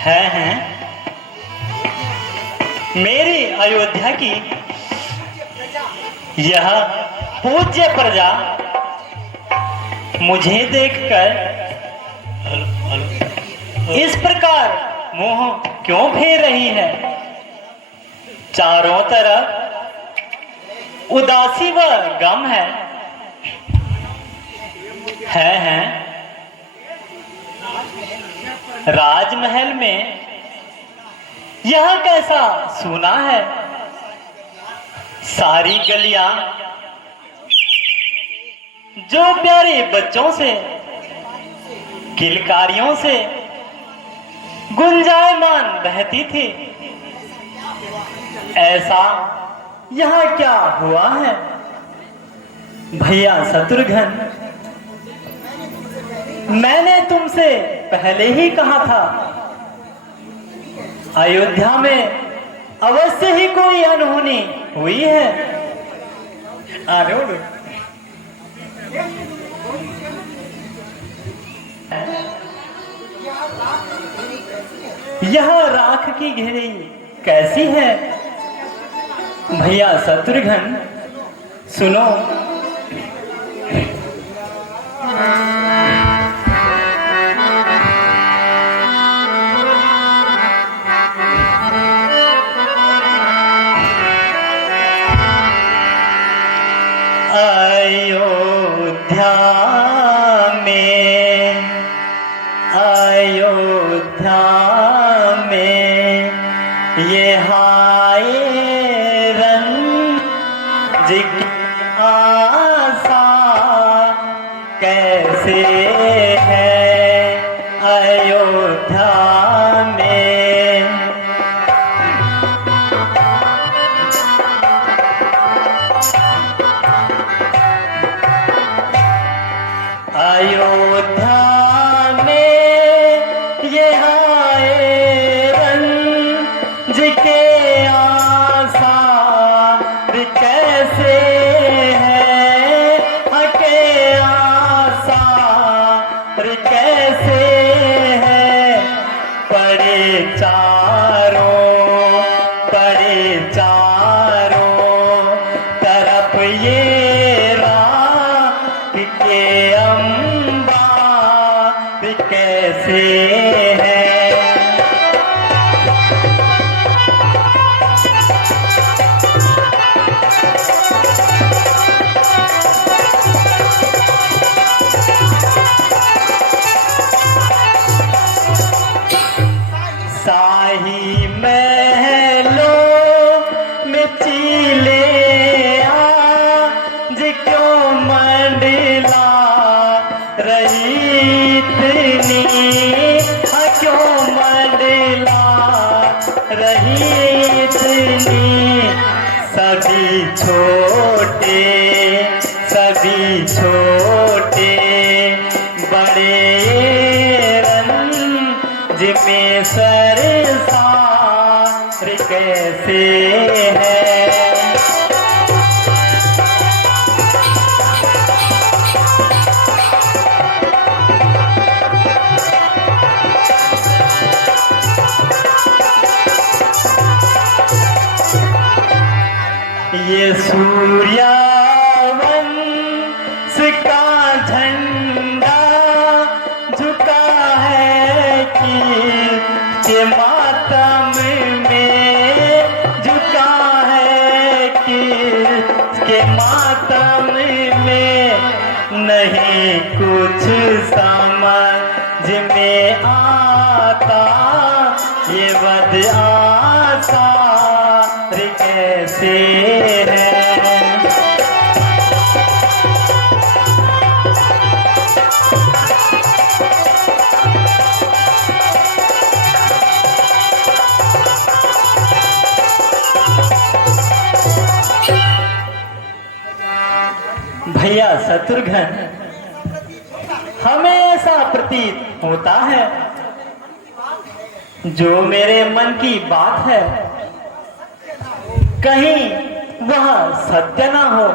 हैं मेरी अयोध्या की यह पूज्य प्रजा मुझे देखकर इस प्रकार मुंह क्यों फेर रही है? चारों तरफ उदासी व गम है। राजमहल में यह कैसा सूना है? सारी गलियां जो प्यारे बच्चों से किलकारियों से गुंजायमान बहती थी, ऐसा यहां क्या हुआ है? भैया शत्रुघ्न, मैंने तुमसे पहले ही कहा था अयोध्या में अवश्य ही कोई अनहोनी हुई है। यह राख की घेरी कैसी है? भैया शत्रुघ्न सुनो, अयोध्या में ये हाय रंज की आशा कैसे है अयोध्या में। अयोध्या ये हाय रंज के आसार कैसे है, के आसार कैसे है। पड़े चारों तरफ ये राख के अंबार कैसे है। शाही महलों में चीले आज क्यों मंडला रही इतनी, क्यों मंडला रही इतनी। सभी छोटे बड़े रंज में सरसार कैसे है। ये सूर्यवंश का झंडा झुका है कि मातम में झुका है कि मातम में नहीं कुछ समझ में आता। ये बद आसार कैसे है। भैया शत्रुघ्न, हमें ऐसा प्रतीत होता है जो मेरे मन की बात है कहीं वह सत्य ना हो।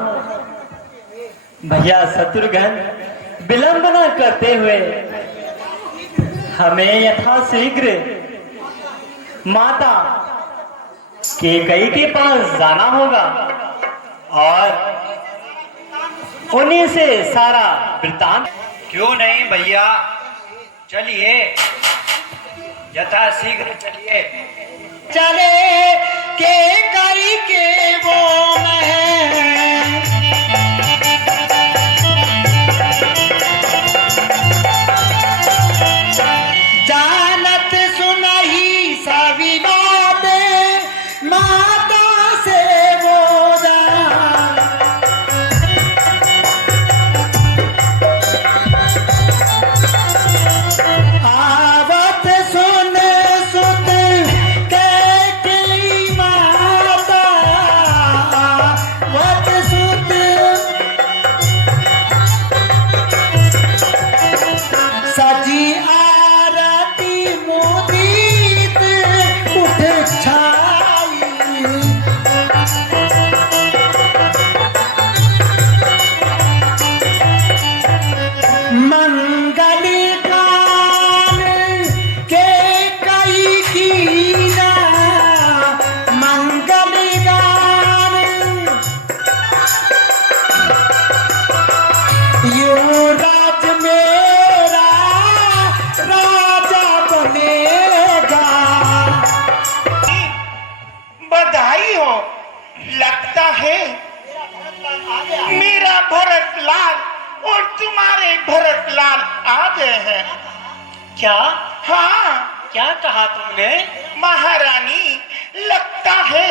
भैया शत्रुघ्न विलंब न करते हुए हमें यथाशीघ्र माता कैकेयी के पास जाना होगा और उन्हीं से सारा वृत्तांत। क्यों नहीं भैया, चलिए यथाशीघ्र चलिए। चले कैकेयी के वो महल, जानत सुनहि सभी बात, माता से वो जान। आवत सुन सुत कैकेयी माता, आवत सुत सजी आरती मुदित उठ छाई। मंगल गान कैकेयी कीना, मंगल गान युवराज मेरा राजा बनेगा। बधाई हो। लगता है मेरा भरत लाल और तुम्हारे भरत लाल आ गए हैं। क्या हाँ क्या कहा तुमने? महारानी, लगता है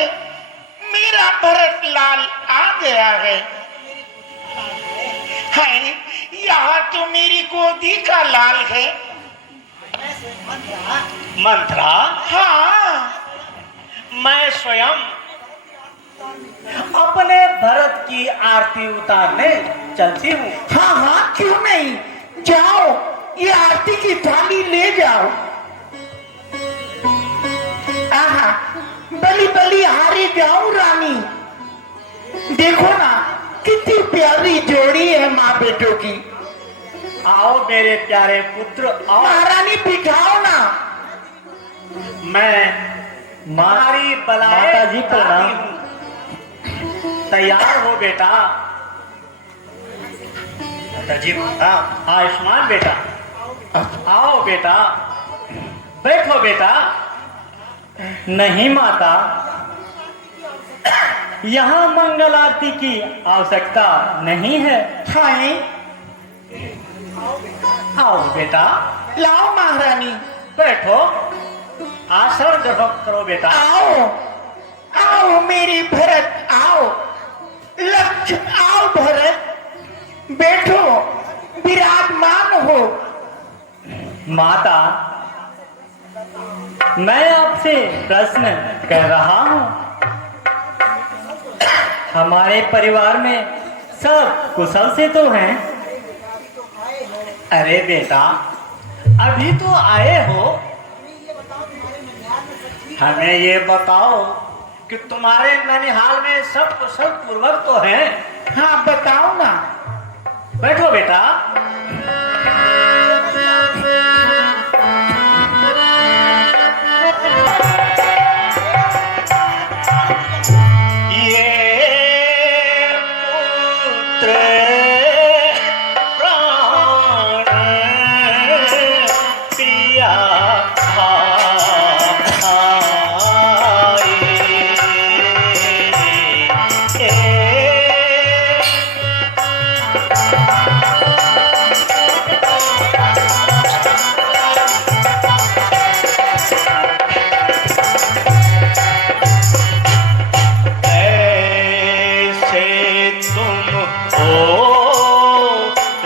मेरा भरत लाल आ गया है। यहाँ तो मेरी गोदी का लाल है। मंत्रा, हाँ मैं स्वयं अपने भरत की आरती उतारने चलती हूँ। हाँ हाँ, क्यों नहीं, जाओ ये आरती की थाली ले जाओ। आहा, बली बली हारी जाओ रानी। देखो ना कितनी प्यारी जोड़ी है माँ बेटों की। आओ मेरे प्यारे पुत्र, आओ। महारानी बिठाओ ना। मैं मारी बलाए माता जी उतारती प्रणाम। हूँ। तैयार हो बेटा। माता जी हाँ। आयुष्मान बेटा, आओ बेटा, बैठो बेटा। नहीं माता, यहाँ मंगल आरती की आवश्यकता नहीं है। हाय, आओ बेटा, लाओ महारानी। बैठो, आसन ग्रहण करो बेटा। आओ आओ मेरी भरत, आओ लक्ष्य, आओ भरत, बैठो विराजमान हो। माता, मैं आपसे प्रश्न कर रहा हूँ। हमारे परिवार में सब कुशल से तो हैं? अरे बेटा, अभी तो आए हो, हमें ये बताओ कि तुम्हारे ननिहाल में सब कुशल पूर्वक तो हैं? हाँ बताओ ना। बैठो बेटा।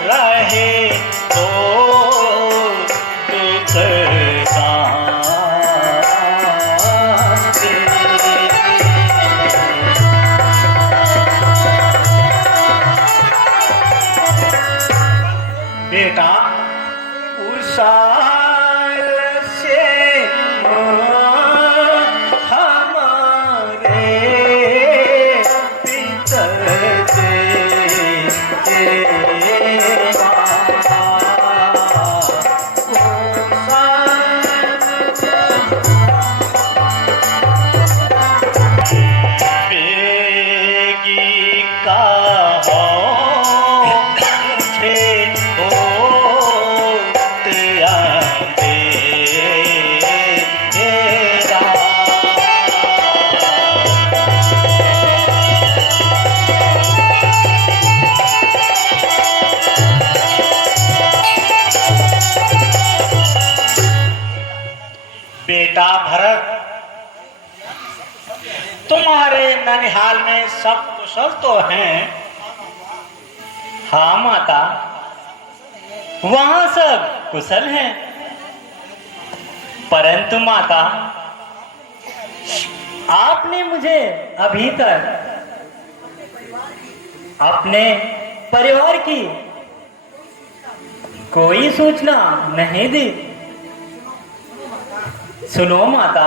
रहे तो दुख बेटा भरत, तुम्हारे ननिहाल में सब कुशल तो हैं? हाँ माता, वहां सब कुशल हैं, परंतु माता आपने मुझे अभी तक अपने परिवार की कोई सूचना नहीं दी। सुनो माता,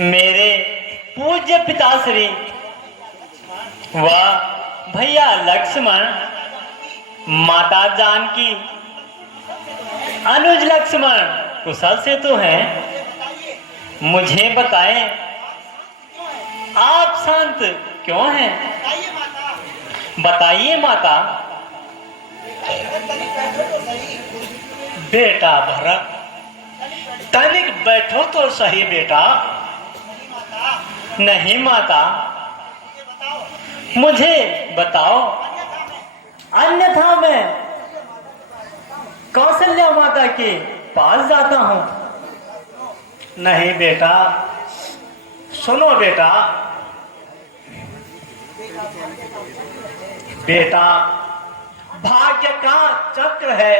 मेरे पूज्य पिताश्री व भैया लक्ष्मण, माता जानकी, अनुज लक्ष्मण कुशल से तो हैं। मुझे बताएं, आप शांत क्यों हैं? बताइए माता। बेटा भरत, तनिक बैठो तो सही बेटा। नहीं माता, मुझे बताओ, अन्यथा मैं कौशल्या माता के पास जाता हूं। नहीं बेटा, सुनो बेटा। बेटा, भाग्य का चक्र है,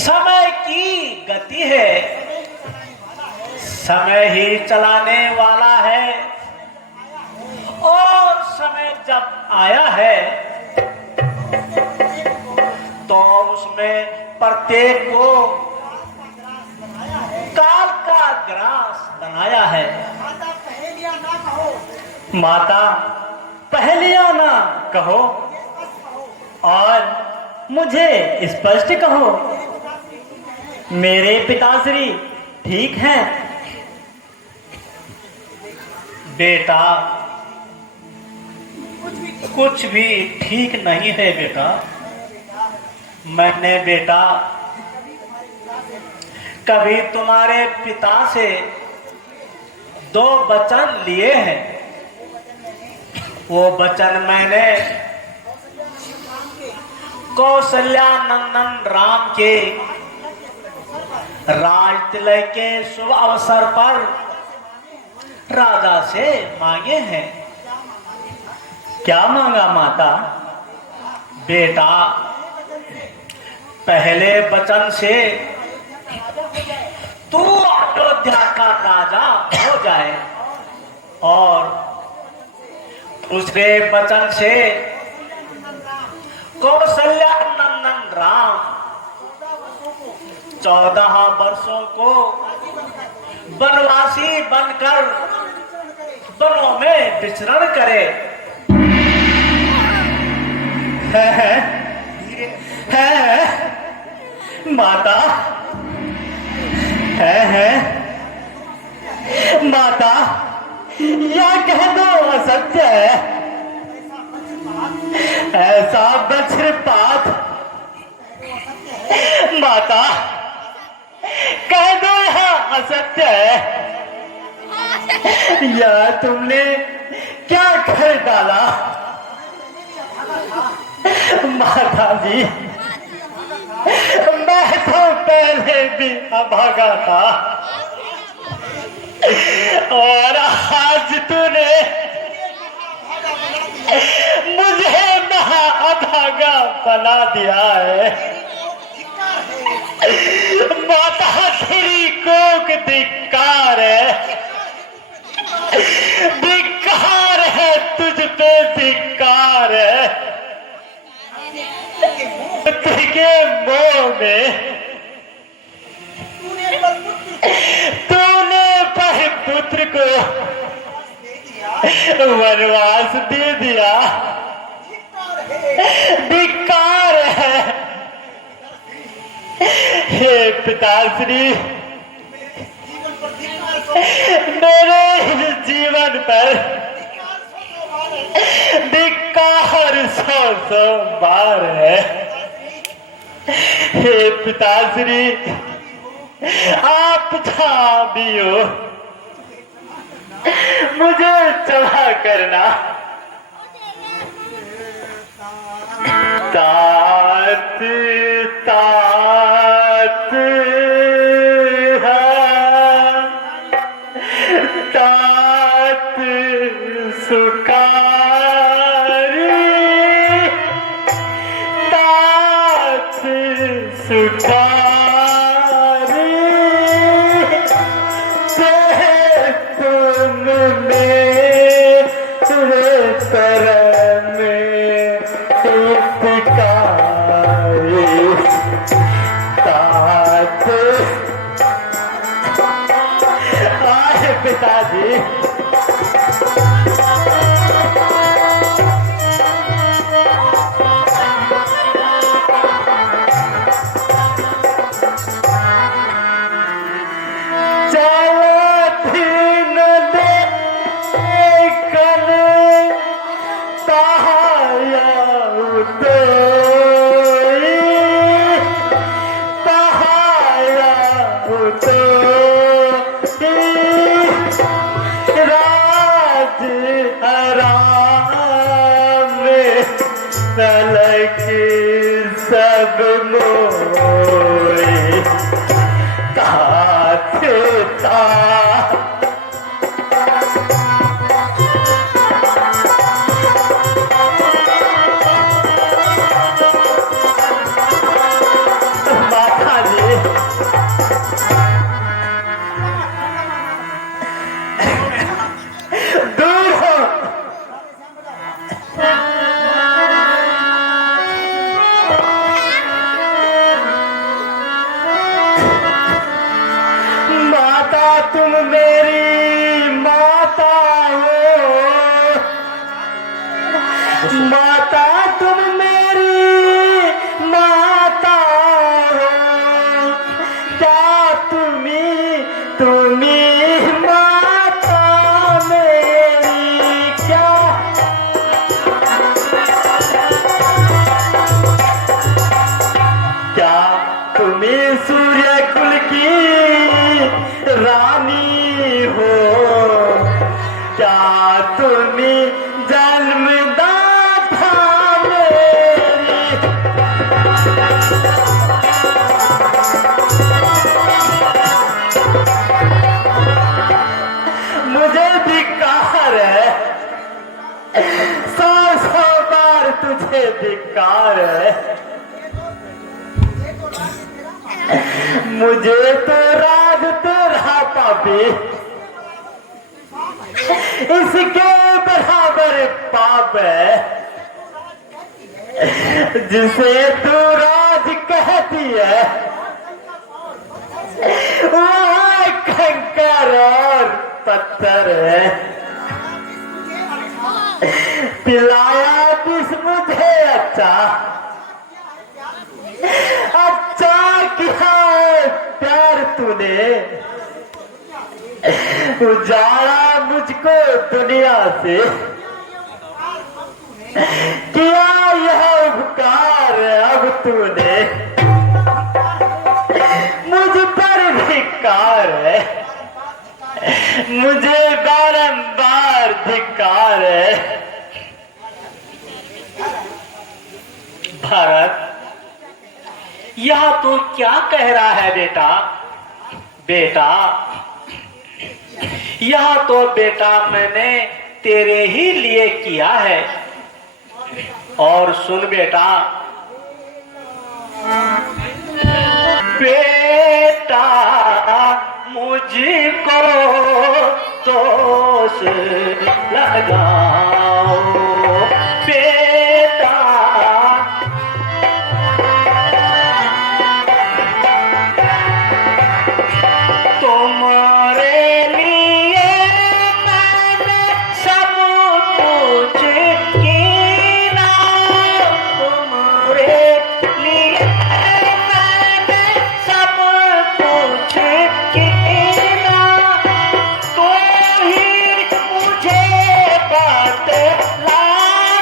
समय की गति है, समय ही चलाने वाला है। और समय जब आया है तो उसमें प्रत्येक को काल का ग्रास बनाया है। माता, पहेलियां ना कहो और मुझे स्पष्ट कहो। मेरे पिताश्री ठीक हैं? बेटा, कुछ भी ठीक नहीं है बेटा। मैंने बेटा कभी तुम्हारे पिता से 2 वचन लिए हैं। वो वचन मैंने कौशल्या नंदन राम के राज तिलक के शुभ अवसर पर राजा से मांगे हैं। क्या मांगा माता? बेटा, पहले वचन से तू अयोध्या का राजा हो जाए और उसके वचन से कौशल्या नंदन राम 14 वर्षों को वनवासी बनकर वनों में विचरण करे। है माता, है माता, यह कह दो असत्य है। ऐसा वज्रपात माता, कह दो यह असत्य है। यह तुमने क्या कर डाला माता जी? मैं तो पहले भी अभागा था और आज तूने मुझे महा अभागा बना दिया है। माता तेरी कोक धिक्कार है, धिक्कार है, तुझ पे धिक्कार है। पुत्र के मोह में तूने पर पुत्र को वनवास दे दिया, धिक्कार है। हे पिताश्री, मेरे जीवन पर धिक्कार 100 बार है। हे पिताश्री, आप जहाँ भी हो मुझे क्षमा करना। तात तात तात सुखारी, तात सुखारी, से तुम मेरे तरह में हितकारी। तात आए पिताजी, सब मोए तात तात। माता जी, दूर हो। तुम मेरी माता हो, माता तुम मेरी माता हो। क्या तुम्ही माता मेरी क्या? क्या तुम्ही सूर्य कुल की रानी हो? क्या तुम्ही जन्मदाता मेरी? मुझे धिक्कार है, 100 बार तुझे धिक्कार है। मुझे तो राज तेरा पापी, इसके बराबर बाप है, जिसे तू राज कहती है, वो कंकर और पत्थर है। पिलाया किस मुझे अच्छा, अच्छा किया प्यार तूने, उजाड़ा मुझको दुनिया से, किया यह उपकार अब तूने, मुझ पर धिक्कार है, मुझे बारंबार धिक्कार है। भारत, यह तू क्या कह रहा है बेटा? बेटा, यह तो बेटा मैंने तेरे ही लिए किया है। और सुन बेटा, बेटा मुझको दोष लगाओ, बेटा तुम्हारे लिए मैंने सब कुछ किया, तुम्हारे लिए मैंने सब कुछ किया, तो ही मुझे बतला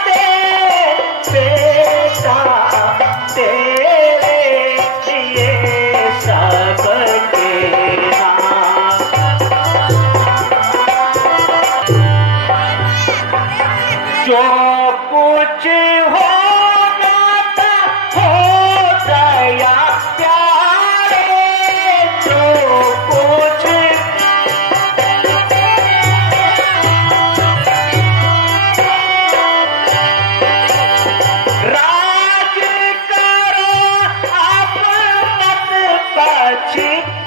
दे बेटा, तेरे लिए सब तेरा। जो कुछ होना था हो गया प्यारे, जो कुछ राज करो अब मत पछताओ,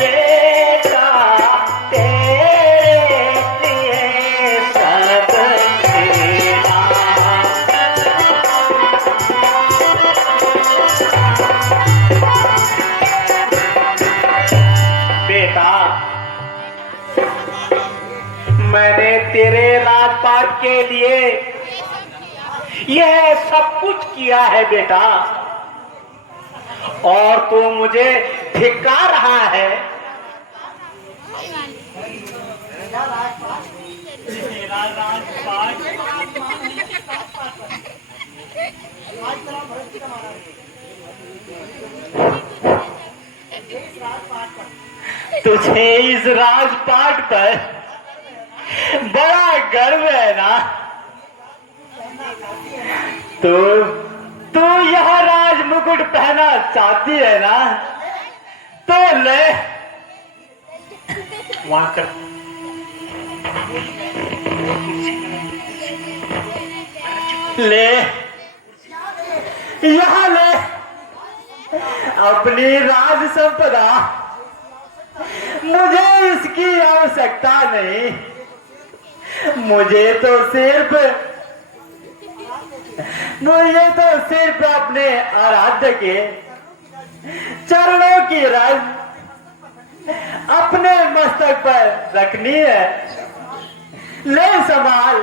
बेटा तेरे लिए सब तेरा। बेटा, मैंने तेरे राजपाट के लिए यह सब कुछ किया है बेटा, और तू मुझे धिक्कार रहा है। तुझे इस राजपाट पर बड़ा गर्व है ना? तू यह राज मुकुट पहना चाहती है ना? तो ले वहां कर, ले यहाँ ले अपनी राज संपदा, मुझे इसकी आवश्यकता नहीं। मुझे तो सिर्फ अपने आराध्य के चरणों की रज अपने मस्तक पर रखनी है। ले संभाल।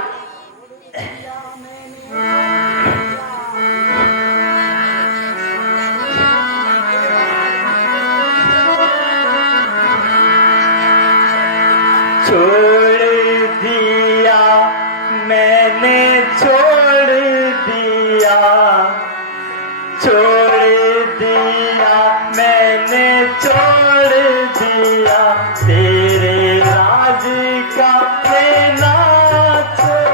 छोड़ दिया मैंने, छोड़ दिया, छोड़ दिया मैंने, छोड़ दिया तेरे राज का लेना छोड़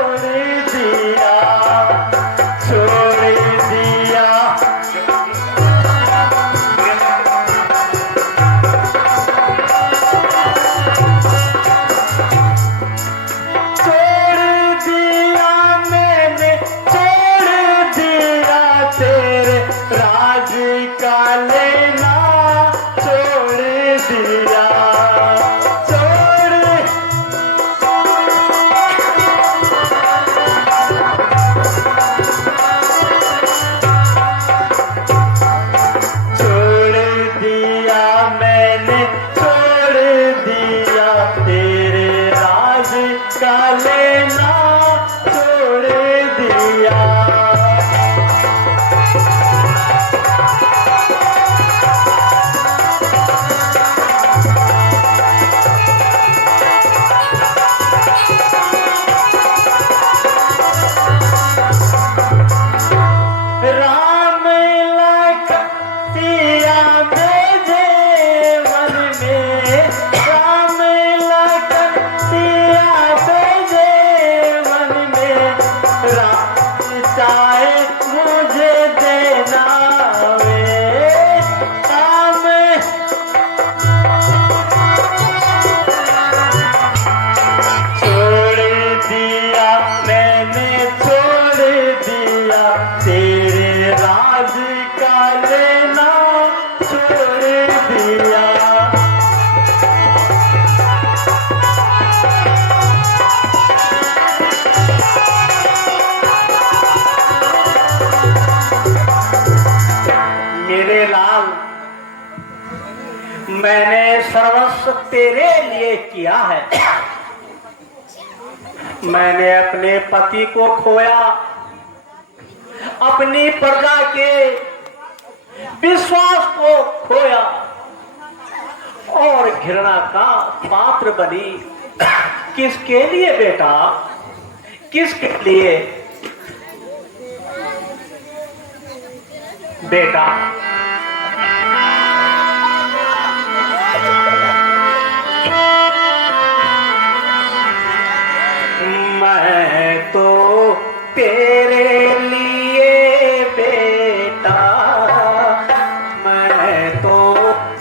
मैंने सर्वस्व तेरे लिए किया है। मैंने अपने पति को खोया, अपनी प्रजा के विश्वास को खोया और घृणा का पात्र बनी। किसके लिए बेटा, किसके लिए बेटा? मैं तो तेरे लिए बेटा, मैं तो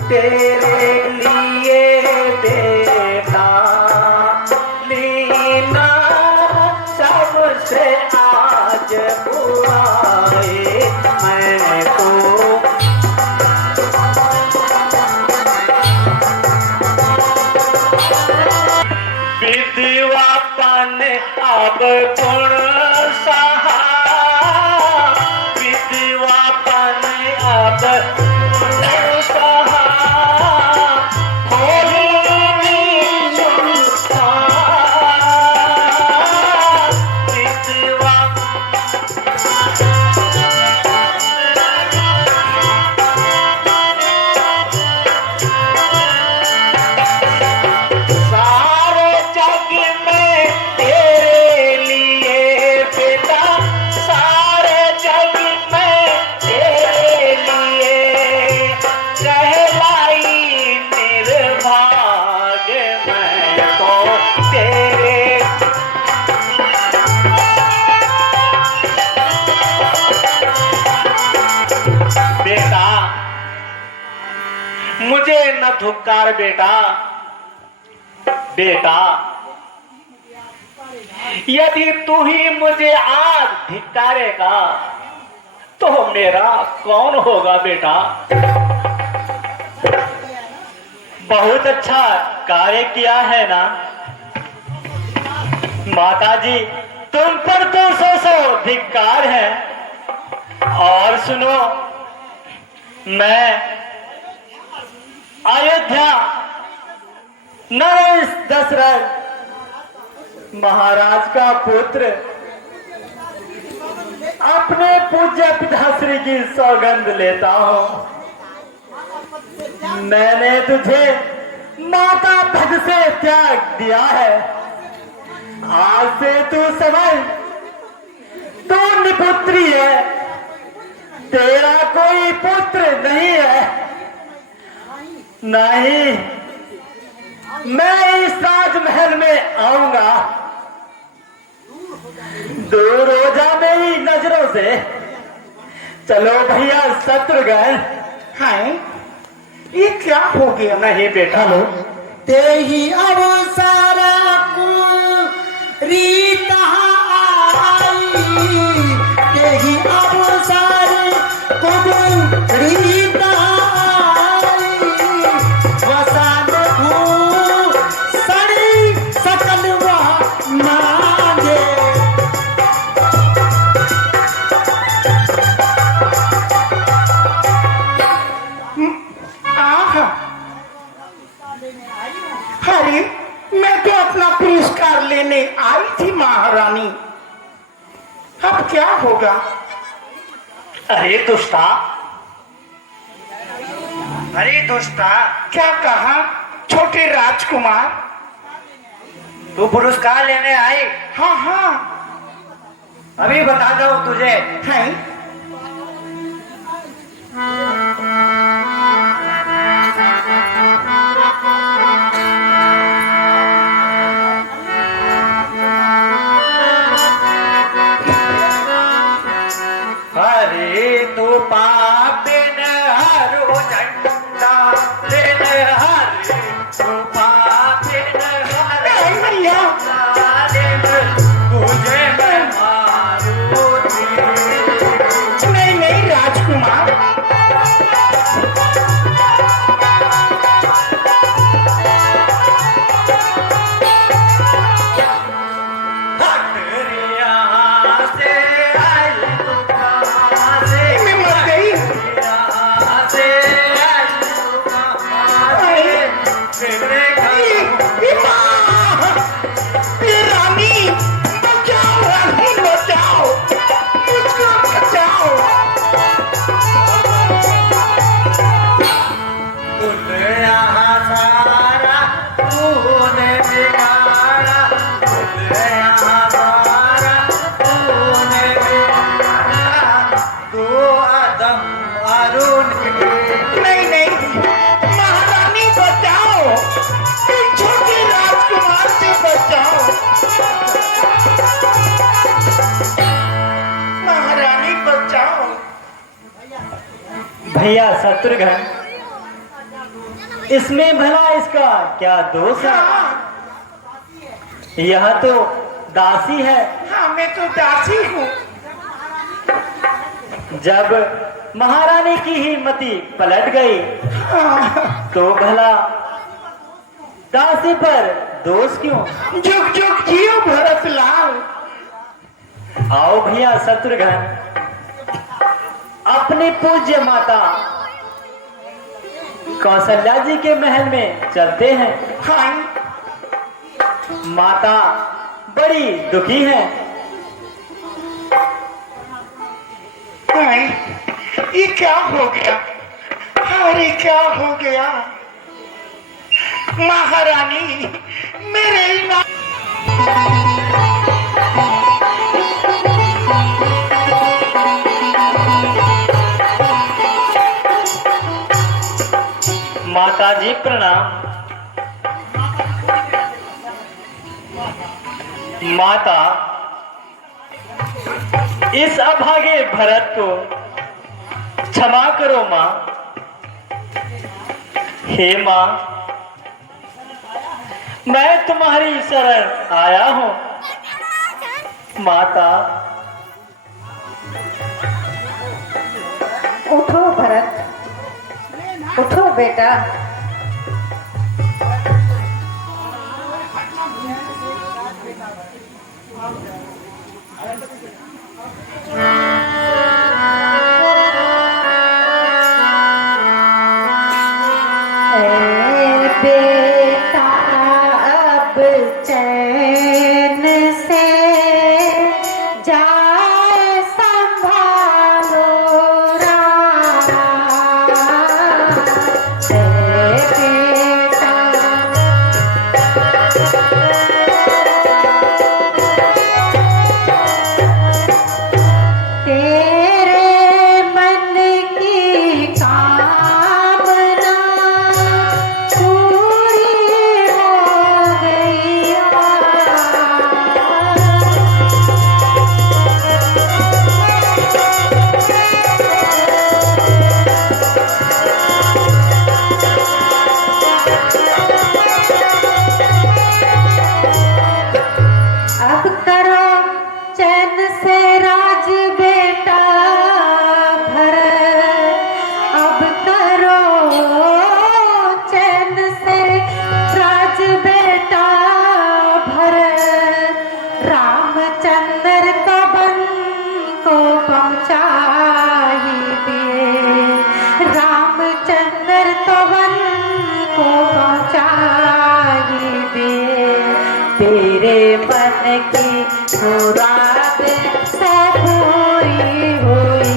तेरे लिए बेटा, लीना सबसे आज बुआए। मैं तो विधवापन अब गुण सहा, विधवापन अब गुण सहा, होली सुनता विधवा। सारे जग में तेरे लिए बेटा, सारे जग में तेरे लिए कहलाई निर्भाग। मैं तो तेरे बेटा, मुझे न धुकार बेटा। बेटा, यदि तू ही मुझे आज धिक्कारेगा तो मेरा कौन होगा बेटा? बहुत अच्छा कार्य किया है ना माताजी, तुम पर तो सौ धिक्कार है। और सुनो, मैं अयोध्या नरेश दशरथ महाराज का पुत्र अपने पूज्य पिताश्री की सौगंध लेता हूं। मैंने तुझे माता पद से त्याग दिया है। आज से तू समझ, तू निपुत्री है, तेरा कोई पुत्र नहीं है। नहीं, मैं इस राजमहल में आऊंगा, दूर हो जा मेरी नजरों से। चलो भैया शत्रुघ्न। हाय, ये क्या हो गया? नहीं बेटा, ते ही अवसर रीता आई, ते ही अवसर रीता आई, वसन सड़ी सकल मांगे। अरे, मैं तो अपना पुरस्कार लेने आई थी महारानी, अब क्या होगा? अरे दुष्टा, अरे दुष्टा, क्या कहा छोटे राजकुमार? तू पुरस्कार लेने आई? हाँ हाँ अभी बता दो तुझे। है। हरे तू पापिन हरु झंडा दिन हरे, तू पापिन हरु भैया दिन, तुझे मैं मारूं। नहीं नहीं राजकुमार, हट यहाँ से, आई तू कहाँ से? मैं मर गई। भैया शत्रुघ्न, इसमें भला इसका क्या दोष है? हाँ, यह तो दासी है। हाँ मैं तो दासी हूँ। जब महारानी की ही मति पलट गई हाँ, तो भला दासी पर दोष क्यों? जुग जुग जियो भरत लाल। आओ भैया शत्रुघ्न, अपनी पूज्य माता कौशल्या जी के महल में चलते हैं। हाँ, माता बड़ी दुखी है। हाँ, ये क्या हो गया? अरे क्या हो गया? महारानी मेरे ना माता जी प्रणाम। माता, इस अभागे भरत को क्षमा करो माँ। हे माँ, मैं तुम्हारी शरण आया हूँ। माता, उठो भरत, उठो बेटा। ए बेटा अब चैन से जाए संभालो राम। ए बेटा तेरे मन की कामना पूरी हो गई। अब करो चैन से राज बेटा भरत। अब करो चैन से राज बेटा भरत। रामचंद्र कबन को पहुंचा ही दिए। रामचंद्र कबन को पहुंचा ही दिए। तेरे मन की मुराद सब पूरी हुई।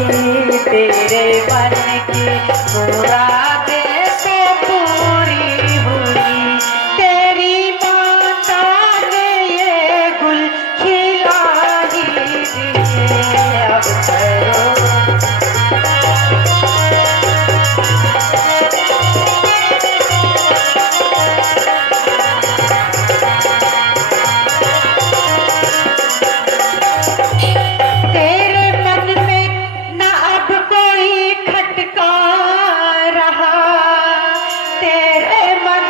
तेरे मन की मुराद सब पूरी हुई। तेरी माता ने ये गुल खिला ही दिए। अब करो तेरे मन में न अब कोई खटका रहा। तेरे मन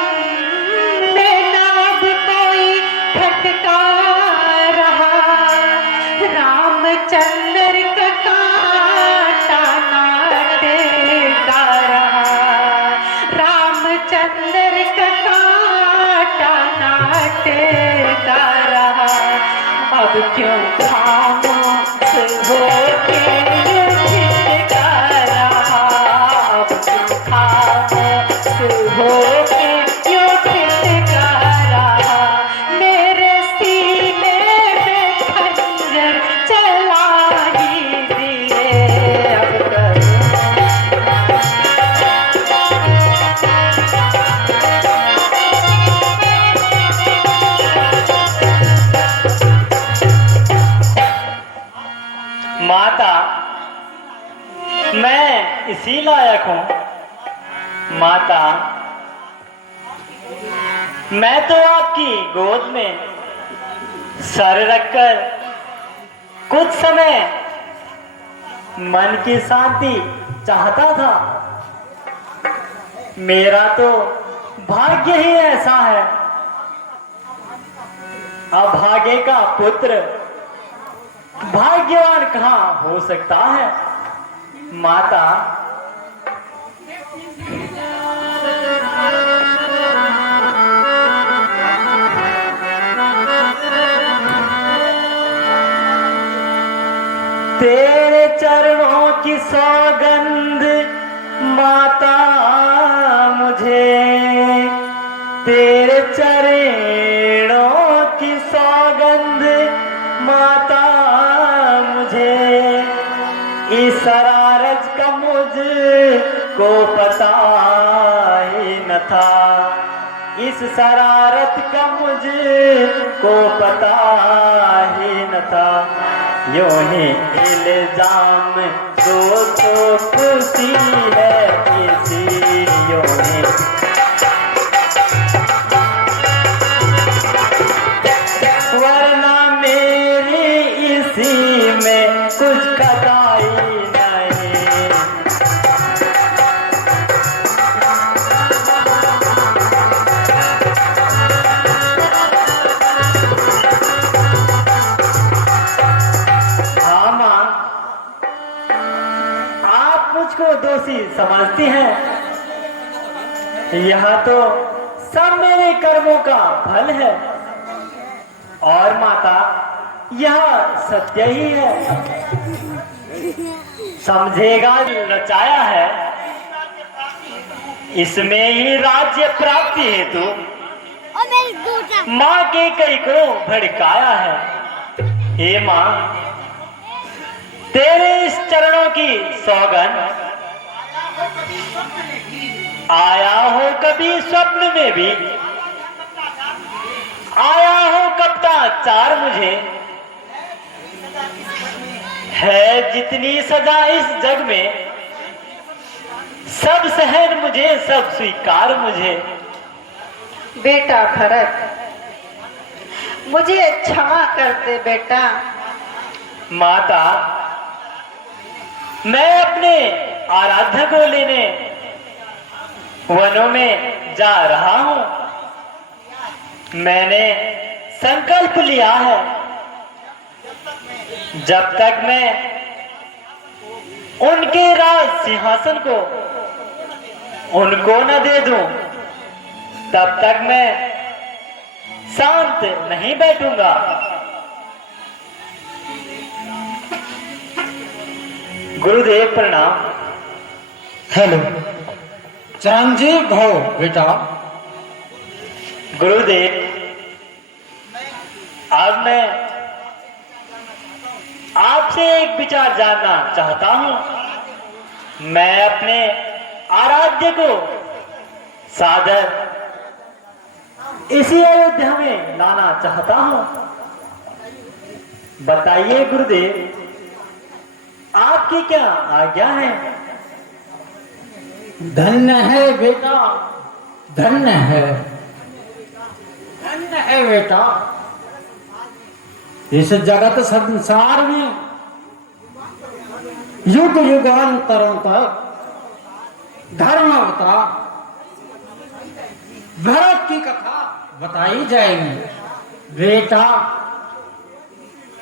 में न अब कोई खटका रहा। रामचंद्र का कांटा नाटका रहा। रामचंद्र का कांटा नाटका रहा। अब क्यों खामोश होके यूं छिटका रहा। अब क्यों खामोश होके यूं छिटका रहा। मेरे सीने में खंजर चला ही दिए। अब करो माता, मैं इसी लायक हूँ। माता, मैं तो आपकी गोद में सर रखकर कुछ समय मन की शांति चाहता था। मेरा तो भाग्य ही ऐसा है। अभागे का पुत्र भाग्यवान कहाँ हो सकता है। माता, तेरे चरणों की सौगंध माता मुझे, तेरे चरणों की सौगंध माता मुझे, इस शरारत का मुझको पता ही न था, इस शरारत का मुझको पता ही न था। यूं ही इल्जाम तो खुशी है किसी, यूं ही वरना मेरी इसी में कुछ कदाई नहीं। हाँ मां, आप मुझको दोषी समझती हैं। यह तो सब मेरे कर्मों का फल है। और माता, यह सत्य ही है। समझेगा रचाया है, इसमें ही राज्य प्राप्ति हेतु माँ के कई को भड़काया है। हे माँ, तेरे इस चरणों की सौगंध आया हो कभी स्वप्न में भी, आया हो कपटा चार मुझे, है जितनी सजा इस जग में, सब सहन मुझे, सब स्वीकार मुझे। बेटा भरत, मुझे क्षमा कर दे बेटा। माता, मैं अपने आराध्य को लेने वनों में जा रहा हूं। मैंने संकल्प लिया है, जब तक मैं उनके राज सिंहासन को उनको न दे दूं, तब तक मैं शांत नहीं बैठूंगा। गुरुदेव प्रणाम। हेलो, चिरंजीव भव बेटा। गुरुदेव, अब मैं आपसे एक विचार जानना चाहता हूं। मैं अपने आराध्य को सादर इसी अयोध्या में लाना चाहता हूं। बताइए गुरुदेव, आपकी क्या आज्ञा है। धन्य है बेटा, धन्य है, धन्य है बेटा। इस जगत संसार में युग युगांतरों तक धर्म अवतार भरत की कथा बताई जाएगी। बेटा,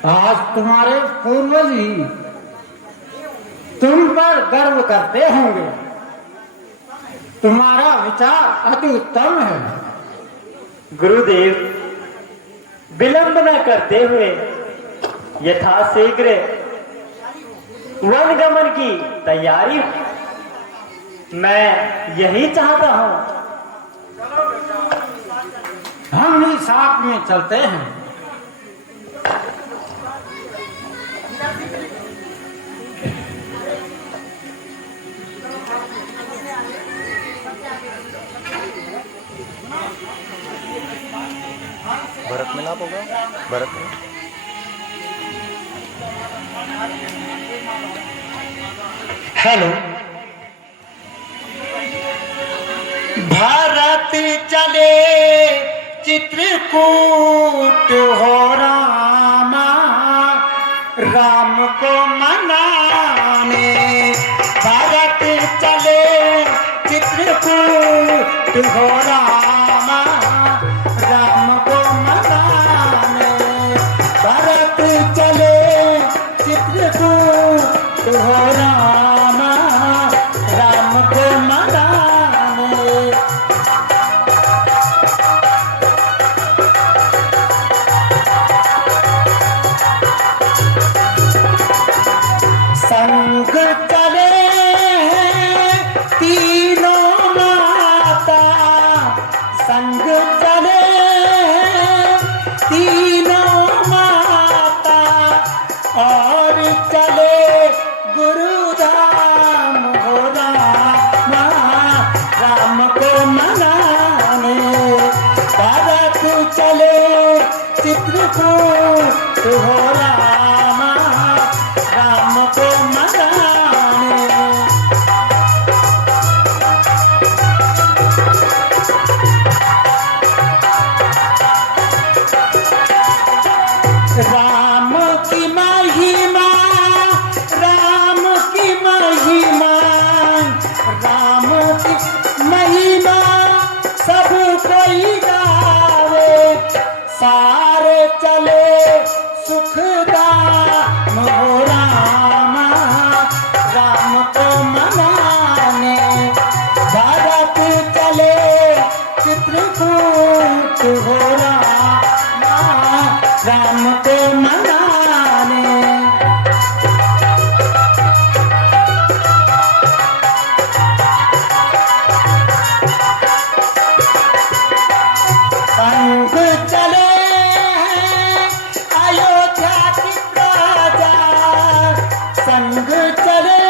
आज तुम्हारे पूर्वज ही तुम पर गर्व करते होंगे। तुम्हारा विचार अति उत्तम है। गुरुदेव, विलंब न करते हुए यथाशीघ्र वनगमन की तैयारी मैं यही चाहता हूं। हम ही साथ में चलते हैं। भरत में ना होगा, भरत में हेलो, भारत चले चित्रकूट हो रामा, राम को मनाने। भारत चले चित्रकूट तू हो रामा, राम को मनाने। संग चले तीनों माता, संग चले तीनों माता, और चले गुरुधाम हो रामा, राम को मनाने। भरत चले चित्रकूट हो रामा, राम को मनाने। राम की महिमा, राम की महिमा, राम की महिमा सब कोई गावे। सारे चले सुखदाम हो रामा, राम को मनाने। भरत चले चित्रकूट हो रामा, राम को मनाने। संग चले अयोध्या की प्रजा, संग चले,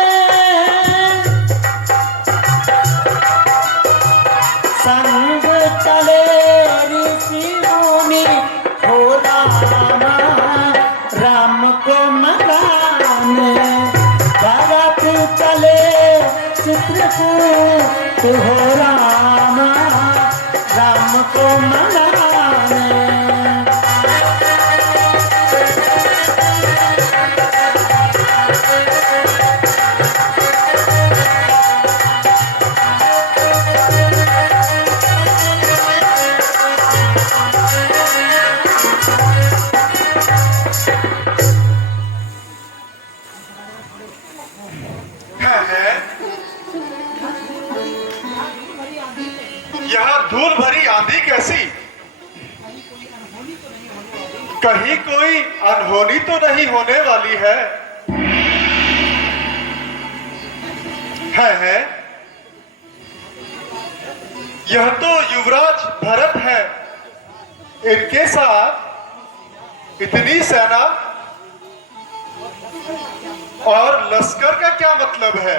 संग चले ऋषि मुनि हो रामा, राम को मनाने। भरत चले चित्रकूट हो रामा, राम को मनाने। है यह धूल भरी आंधी कैसी? कहीं कोई अनहोनी तो नहीं होने वाली है? यह तो युवराज भरत है, इनके साथ इतनी सेना और लश्कर का क्या मतलब है?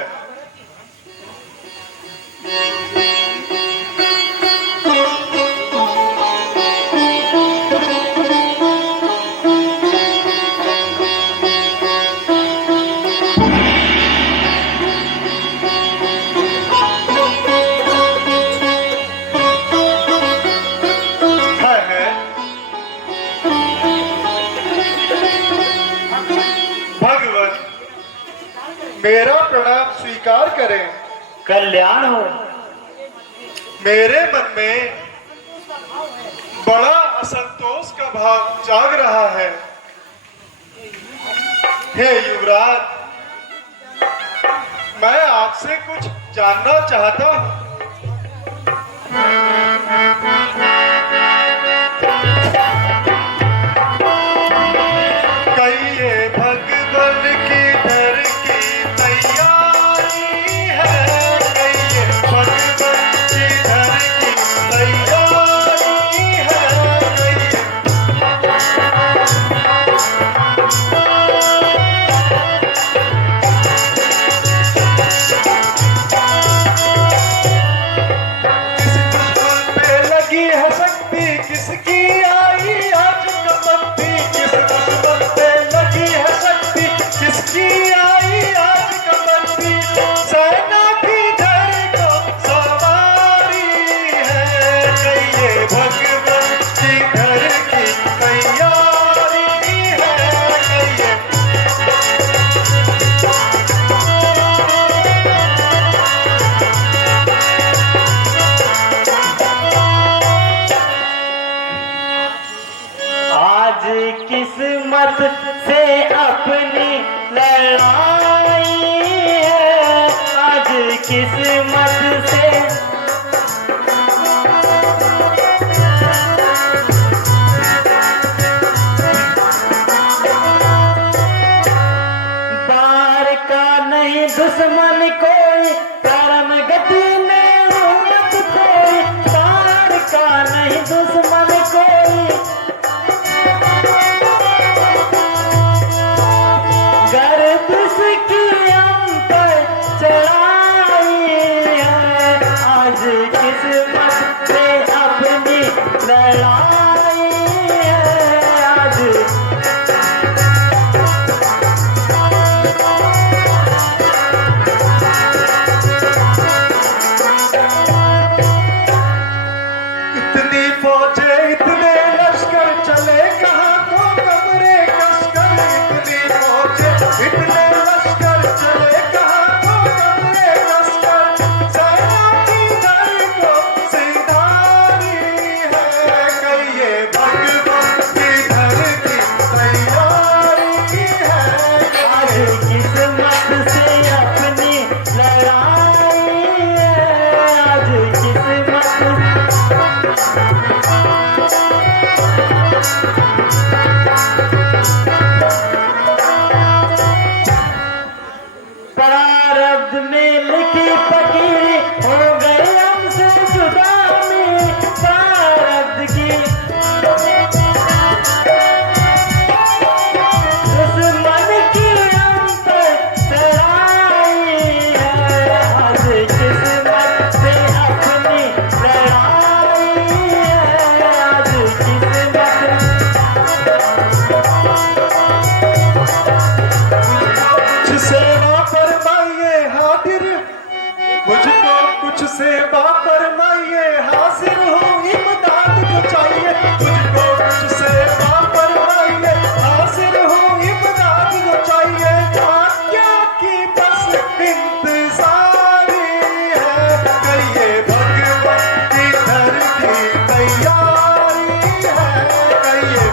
भगवान मेरा प्रणाम स्वीकार करें। कल्याण हो। मेरे मन में बड़ा असंतोष का भाव जाग रहा है। हे युवराज, मैं आपसे कुछ जानना चाहता हूं। कहिए भगवान किधर की तैयारी है? कहिए भगवान किधर की तैयारी है? कहिए पे लगी है शक्ति, किसकी आई आज कमंती? किस दुश्मन पे लगी है शक्ति, किसकी दुश्मन कोई, परम गति में उम्मत कोई, पार का नहीं दुश्मन कोई। गर्दिश की हम पर चढ़ाई है, आज किस्मत से अपनी लड़ाई है। आज इतनी फौजें इतने लश्कर चले कहाँ को कमरे कसकर। इतनी फौजें इतने लश्कर चले कहाँ को कमरे कसकर। सेना की धर को सिधारी है, कहिए भगवान की धर की तैयारी है। आज किस्मत से अपनी लड़ाई है, आज किस्मत प्रारब्ध में लिखी फकीरी हो गई हमसे जुदा में। प्रारब्ध की दुश्मन की हम पर चढ़ाई है, आज किस्मत से अपनी लड़ाई है। आज किस्मत कुछ सेवा फरमाइए हाजिर, मुझको कुछ सेवा फरमाइए हाजिर हूँ इमदाद जो चाहिए। मुझको कुछ सेवा फरमाइए हाजिर हूँ इमदाद जो चाहिए। आज्ञा की बस इंतजारी है, कहिए भगवान की धर की तैयारी है। कहिए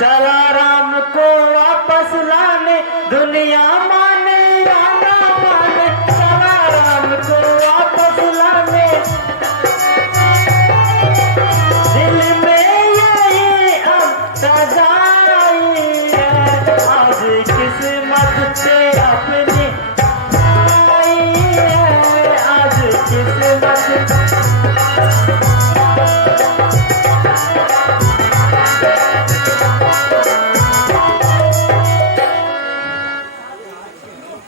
चला राम को वापस लाने, दुनिया माने या ना माने। चला राम को वापस लाने, दिल में यही अब सजाई है। आज किस्मत से अपनी आई है, आज किस्मत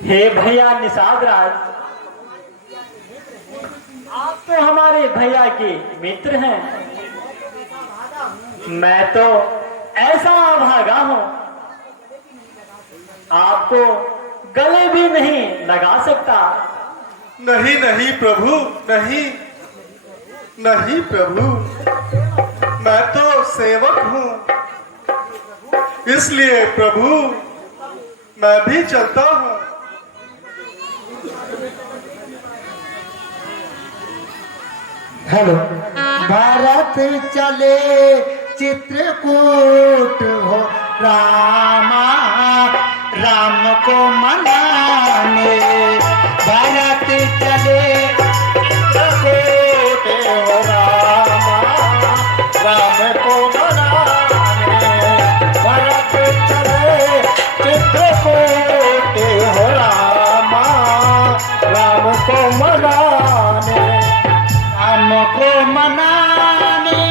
हे भैया निषाद राज, आप तो हमारे भैया के मित्र हैं। मैं तो ऐसा अभागा हूं, आपको गले भी नहीं लगा सकता। नहीं नहीं प्रभु, नहीं नहीं प्रभु, मैं तो सेवक हूँ, इसलिए प्रभु मैं भी चलता हूँ। हेलो। भारत चले चित्रकूट हो रामा, राम को मनाने। भारत चले चित्रकूट हो रामा, राम को मनाने। भारत चले चित्रकूट हो रामा, राम को मनाने। राम को मनाने,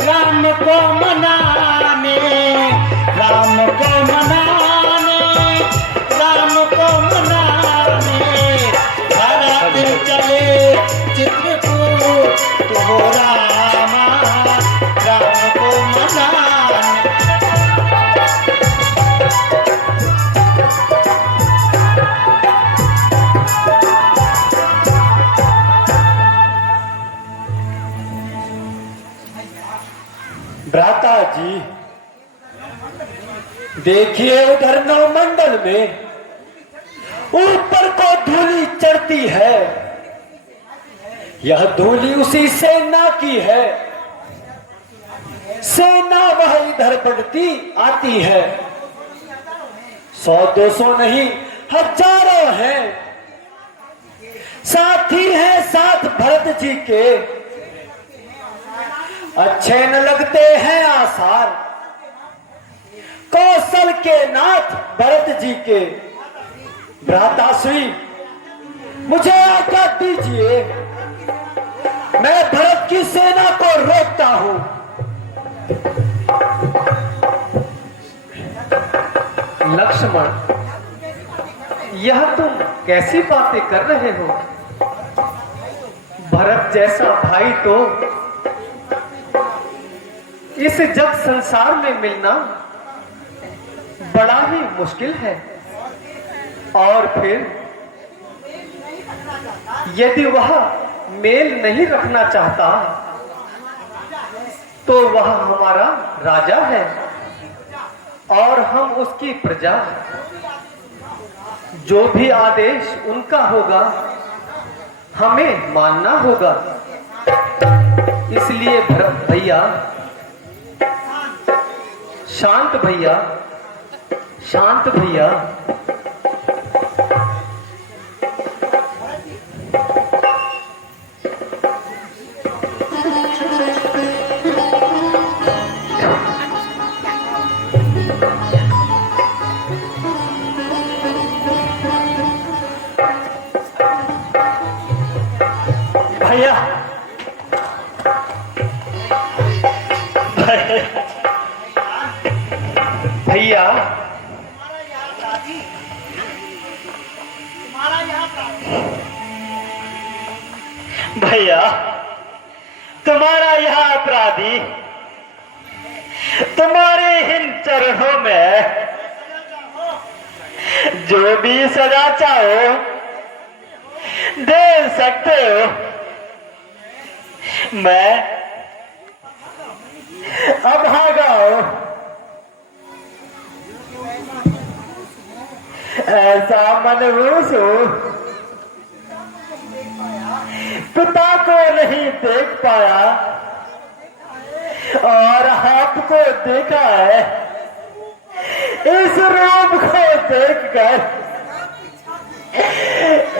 राम को मनाने, राम को मनाने, राम को मनाने। भारत चले चित्रकूट हो रामा, राम को मनाने। भ्राता जी, देखिए उधर नवमंडल में ऊपर को धूली चढ़ती है। यह धूली उसी सेना की है। सेना वह इधर बढ़ती आती है। 100-200 नहीं, हजारों हैं। साथी हैं साथ भरत जी के। अच्छे न लगते हैं आसार कौशल के नाथ भरत जी के भ्राताश्री, मुझे आज्ञा दीजिए, मैं भरत की सेना को रोकता हूं। लक्ष्मण, यह तुम कैसी बातें कर रहे हो? भरत जैसा भाई तो इस जग संसार में मिलना बड़ा ही मुश्किल है। और फिर यदि वह मेल नहीं रखना चाहता तो वह हमारा राजा है और हम उसकी प्रजा। जो भी आदेश उनका होगा हमें मानना होगा। इसलिए भरत भैया, शांत भैया, शांत भैया, भैया भैया, भैया, तुम्हारा यह अपराधी तुम्हारे इन चरणों में जो भी सजा चाहो दे सकते हो। मैं अभागा हूं, ऐसा मनहूस हूं, पिता को नहीं देख पाया और आपको देखा है। इस रूप को देखकर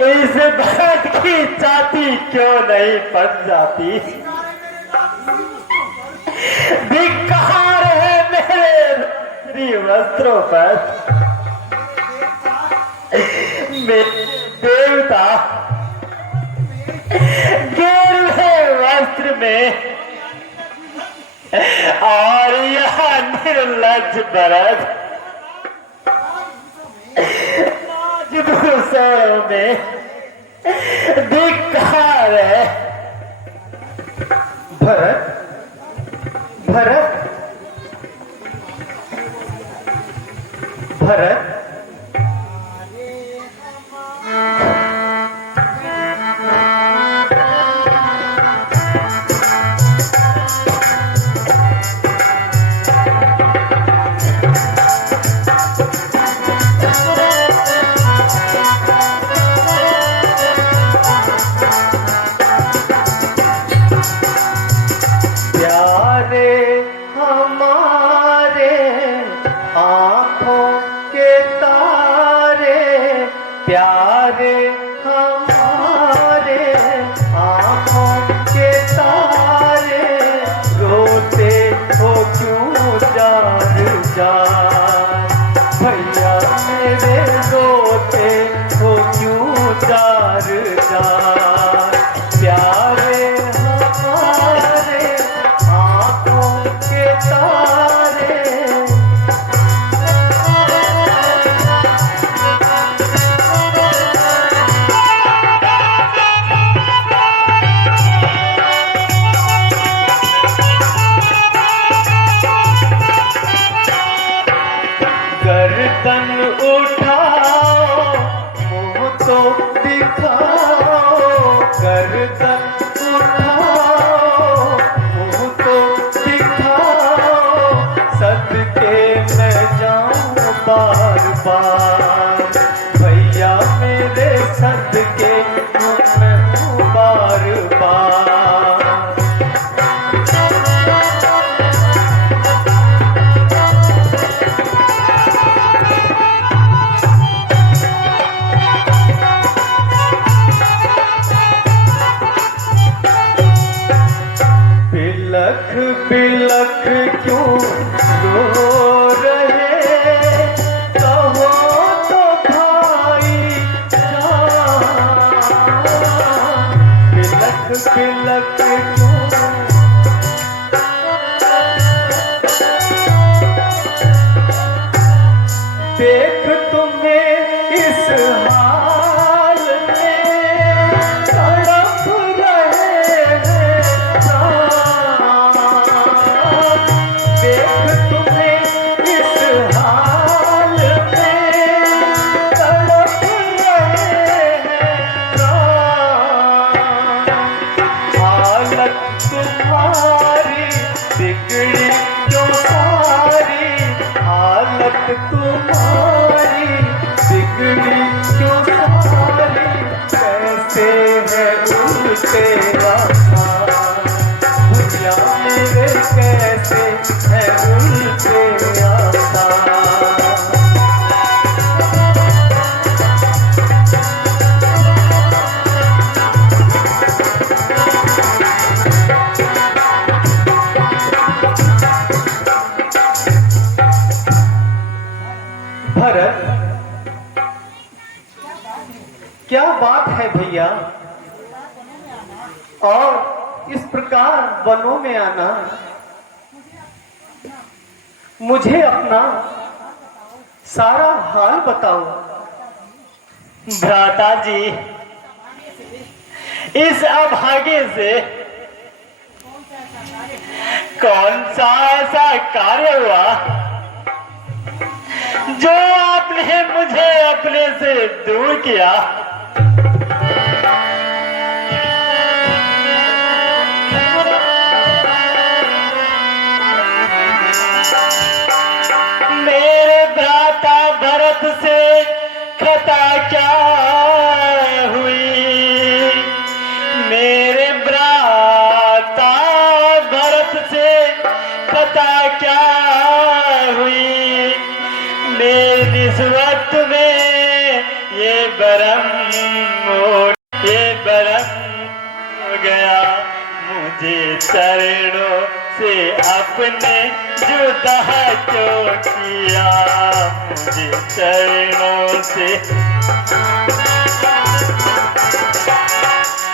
इस भरत की छाती क्यों नहीं फट जाती? धिक्कार है मेरे श्री वस्त्रों पर। मेरे देवता गेरुए वस्त्र में और यह निर्लज्ज भरत दूसरों में धिक्कार है। भरत, भरत, भरत, प्यारे हमारे आँखों के तारे रोते हो क्यों जार जार, भैया मेरे रोते हो क्यों जार जार। प्यारे हमारे आँखों के तारे गर्दन उठाओ मुंह तो दिखाओ, गर्दन उठाओ मुंह तो दिखाओ, सदके मैं जाऊं बार बार, भैया मेरे सदके मैं हूँ बार बार। तिलक क्यों रो रहे, कहो तो भाई जान। तिलक तिलक क्यों देख तुम्हें इस हाल में तड़प रहे हैं प्राण। देख तुम्हें इस हाल में तड़प रहे हैं प्राण। हालत तुम्हारी बिगड़ी क्यों सारी, हालत तुम्हारी बिगड़ी क्यों सारी। कैसे है उल्टे आसान भैया मेरे, कैसे है उल्टे आसान। भरत, क्या बात है भैया, और इस प्रकार वनों में आना। मुझे अपना सारा हाल बताओ। भ्राता जी, इस अभागे से कौन सा ऐसा कार्य हुआ जो आपने मुझे अपने से दूर किया। मेरे भ्राता भरत से खता क्या हुई, मेरे भ्राता भरत से खता क्या हुई। मेरी निस्बत में ये बरम हो गया, मुझे चरणों से अपने जुदा क्यों किया, मुझे चरणों से।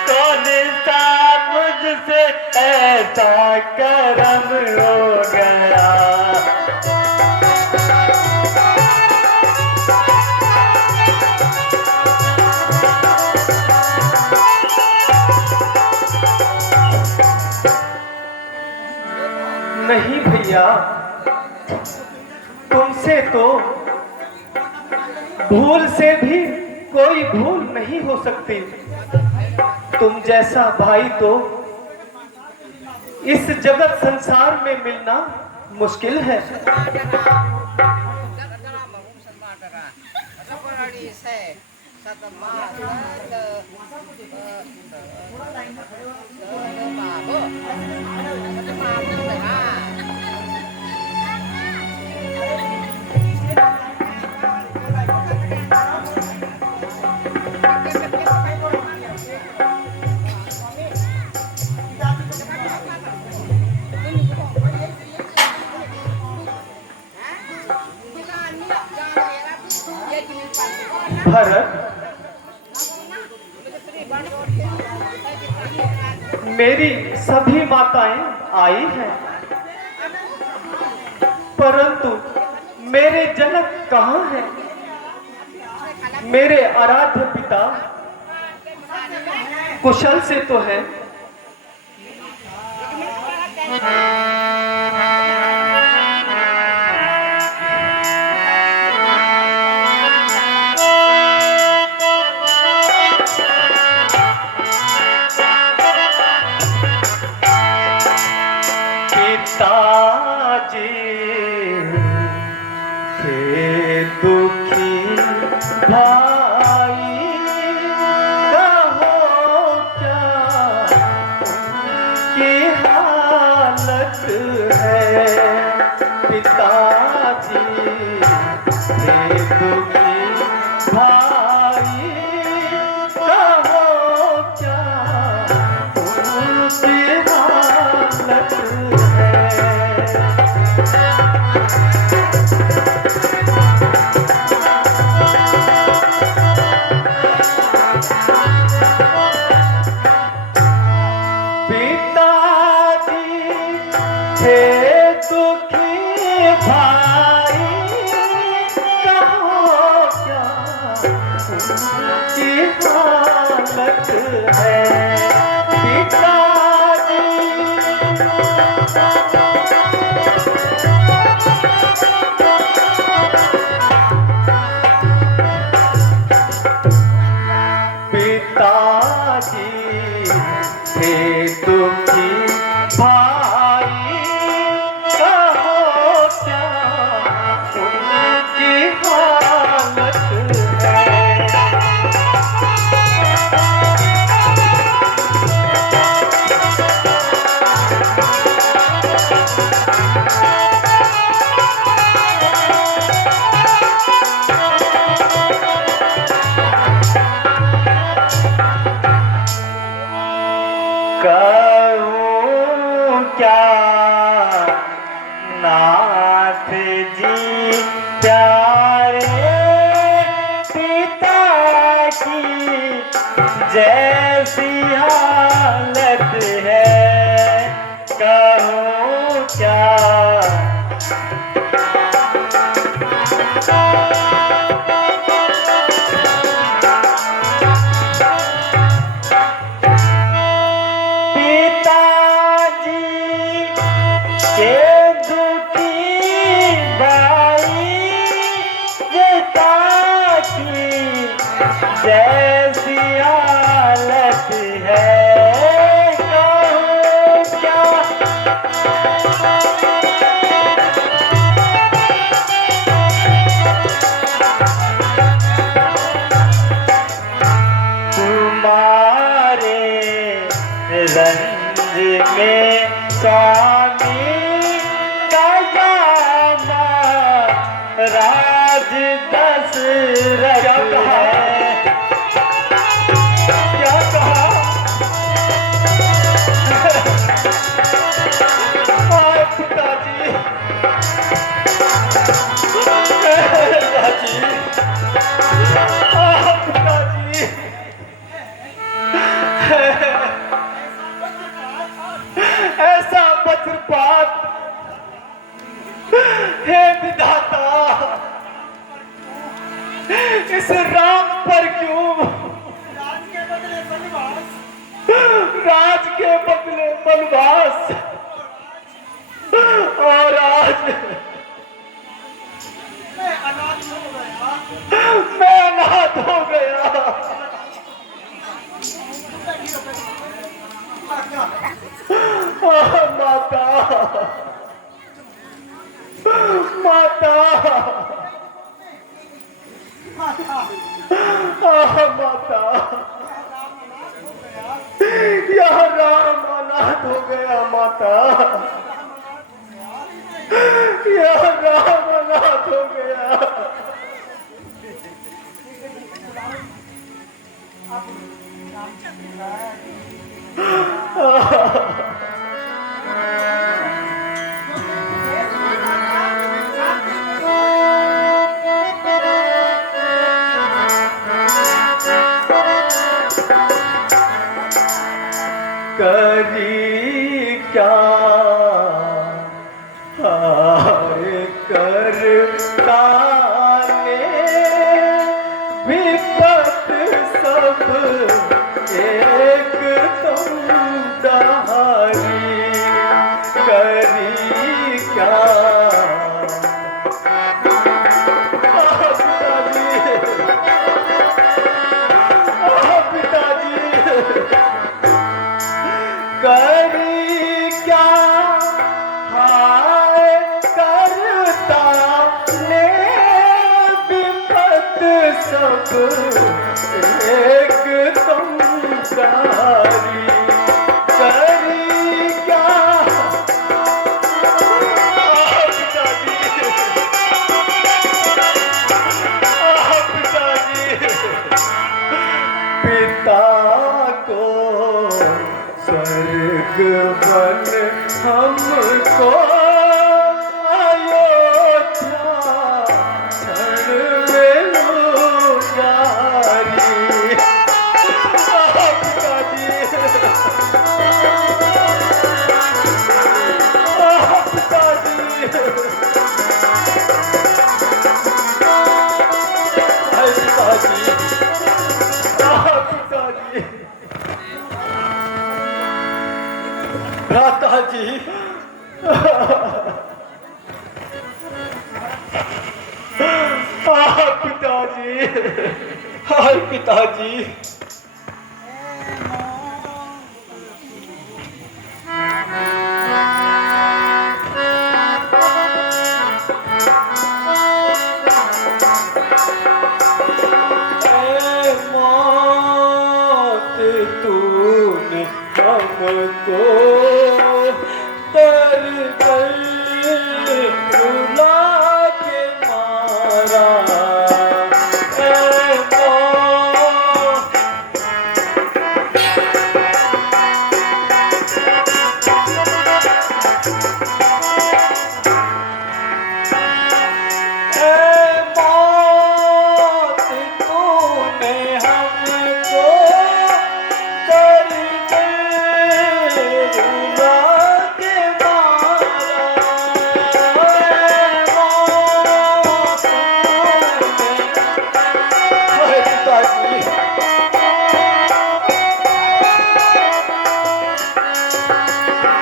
कौन सा मुझसे ऐसा करम हो गया। नहीं भैया, तुमसे तो भूल से भी कोई भूल नहीं हो सकती। तुम जैसा भाई तो इस जगत संसार में मिलना मुश्किल है। भरत, मेरी सभी माताएं आई हैं, परंतु मेरे जनक कहाँ हैं? मेरे आराध्य पिता कुशल से तो है। पिताजी के दुखी भाई कहो क्या की हालत है। पिताजी के दुखी भाई कहो क्या उनकी हालत है। थे दुखी भाई, कहो क्या उनकी हालत है। कहूँ क्या नाथ जी प्यारे पिता की जैसी हालत है, कहूँ क्या जैसी हालत है, कहूँ क्या तुम्हारे रंज में स्वामी का जामा राज दशरथ है। ऐसा वज्रपात हे विधाता, इस राम पर क्यों? राज के बदले वनवास, और आज मैं अनाथ हो गया। माता माता माता, यह राम अनाथ हो गया। माता, यह राम अनाथ हो गया। करी क्या हाय करता ने विपत सब एक तुम दहारी, करी क्या करी क्या हाय करता ने विपत सब एक तुम सारी, करी क्या पिता को स्वर्ग वन हमको अयोध्या क्षण में उजारी। भ्राता जी, पिताजी, हाय पिताजी, हमको तर कर रुला के मारा ए मौत।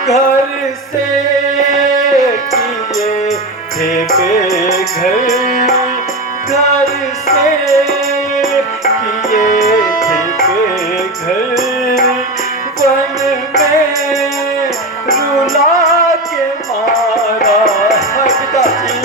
घर से किए थे बेघर, घर से किए थे बेघर, वन में रुला के मारा। पिताजी